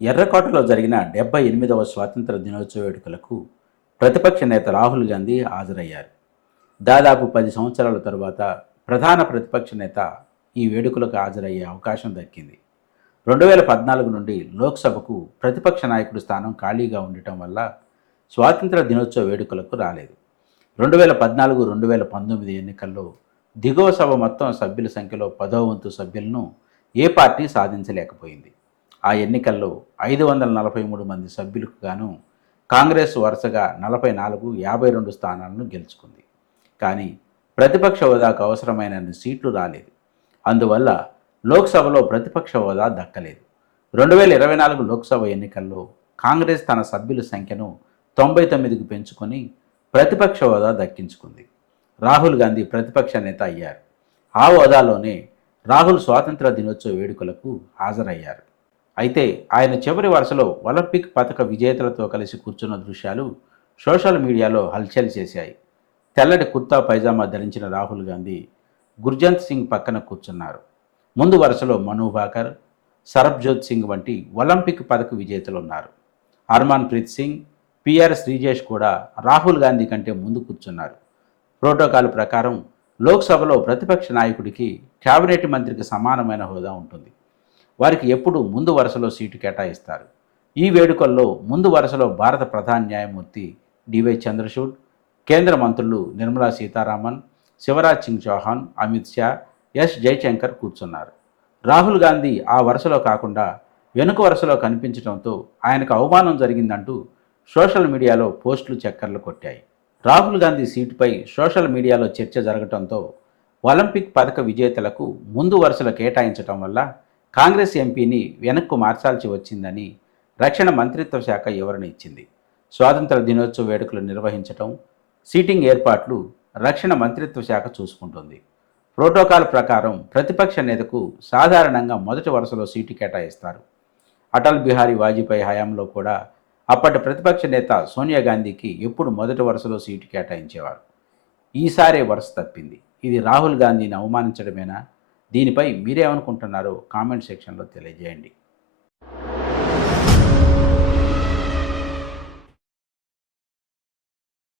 ఎర్రకోటలో జరిగిన డెబ్బై ఎనిమిదవ స్వాతంత్ర దినోత్సవ వేడుకలకు ప్రతిపక్ష నేత రాహుల్ గాంధీ హాజరయ్యారు. దాదాపు పది సంవత్సరాల తరువాత ప్రధాన ప్రతిపక్ష నేత ఈ వేడుకలకు హాజరయ్యే అవకాశం దక్కింది. రెండు వేల పద్నాలుగు నుండి లోక్సభకు ప్రతిపక్ష నాయకుడి స్థానం ఖాళీగా ఉండటం వల్ల స్వాతంత్ర దినోత్సవ వేడుకలకు రాలేదు. రెండు వేల పద్నాలుగు రెండు వేల పంతొమ్మిది ఎన్నికల్లో దిగువ సభ మొత్తం సభ్యుల సంఖ్యలో పదో వంతు సభ్యులను ఏ పార్టీ సాధించలేకపోయింది. ఆ ఎన్నికల్లో ఐదు వందల నలభై మూడు మంది సభ్యులకు గాను కాంగ్రెస్ వరుసగా నలభై నాలుగు యాభై రెండు స్థానాలను గెలుచుకుంది. కానీ ప్రతిపక్ష హోదాకు అవసరమైన సీట్లు రాలేదు. అందువల్ల లోక్సభలో ప్రతిపక్ష హోదా దక్కలేదు. రెండు వేల ఇరవై నాలుగు లోక్సభ ఎన్నికల్లో కాంగ్రెస్ తన సభ్యుల సంఖ్యను తొంభై తొమ్మిదికి పెంచుకొని ప్రతిపక్ష హోదా దక్కించుకుంది. రాహుల్ గాంధీ ప్రతిపక్ష నేత అయ్యారు. ఆ హోదాలోనే రాహుల్ స్వాతంత్ర దినోత్సవ వేడుకలకు హాజరయ్యారు. అయితే ఆయన చివరి వరుసలో ఒలింపిక్ పథక విజేతలతో కలిసి కూర్చున్న దృశ్యాలు సోషల్ మీడియాలో హల్చల్ చేశాయి. తెల్లటి కుర్తా పైజామా ధరించిన రాహుల్ గాంధీ గుర్జంత్ సింగ్ పక్కన కూర్చున్నారు. ముందు వరుసలో మను భాకర్ సరబ్జోత్ సింగ్ వంటి ఒలింపిక్ పథక విజేతలు ఉన్నారు హర్మాన్ ప్రీత్ సింగ్ పిఆర్ శ్రీజేష్ కూడా రాహుల్ గాంధీ కంటే ముందు కూర్చున్నారు. ప్రోటోకాల్ ప్రకారం లోక్సభలో ప్రతిపక్ష నాయకుడికి కేబినెట్ మంత్రికి సమానమైన హోదా ఉంటుంది. వారికి ఎప్పుడు ముందు వరుసలో సీటు కేటాయిస్తారు. ఈ వేడుకల్లో ముందు వరుసలో భారత ప్రధాన న్యాయమూర్తి డివై చంద్రచూడ్ కేంద్ర మంత్రులు నిర్మలా సీతారామన్ శివరాజ్ సింగ్ చౌహాన్ అమిత్ షా ఎస్ జయశంకర్ కూర్చున్నారు. రాహుల్ గాంధీ ఆ వరుసలో కాకుండా వెనుక వరుసలో కనిపించడంతో ఆయనకు అవమానం జరిగిందంటూ సోషల్ మీడియాలో పోస్టులు చక్కర్లు కొట్టాయి. రాహుల్ గాంధీ సీటుపై సోషల్ మీడియాలో చర్చ జరగడంతో ఒలింపిక్ పథక విజేతలకు ముందు వరుసలో కేటాయించడం వల్ల కాంగ్రెస్ ఎంపీని వెనక్కు మార్చాల్సి వచ్చిందని రక్షణ మంత్రిత్వ శాఖ వివరణ ఇచ్చింది. స్వాతంత్ర దినోత్సవ వేడుకలు నిర్వహించటం సీటింగ్ ఏర్పాట్లు రక్షణ మంత్రిత్వ శాఖ చూసుకుంటుంది. ప్రోటోకాల్ ప్రకారం ప్రతిపక్ష నేతకు సాధారణంగా మొదటి వరుసలో సీటు కేటాయిస్తారు. అటల్ బిహారీ వాజ్పేయి హయాంలో కూడా అప్పటి ప్రతిపక్ష నేత సోనియా గాంధీకి ఎప్పుడు మొదటి వరుసలో సీటు కేటాయించేవారు. ఈసారే వరుస తప్పింది. ఇది రాహుల్ గాంధీని అవమానించడమేనా? దీనిపై మీరేమనుకుంటున్నారో కామెంట్ సెక్షన్లో తెలియజేయండి.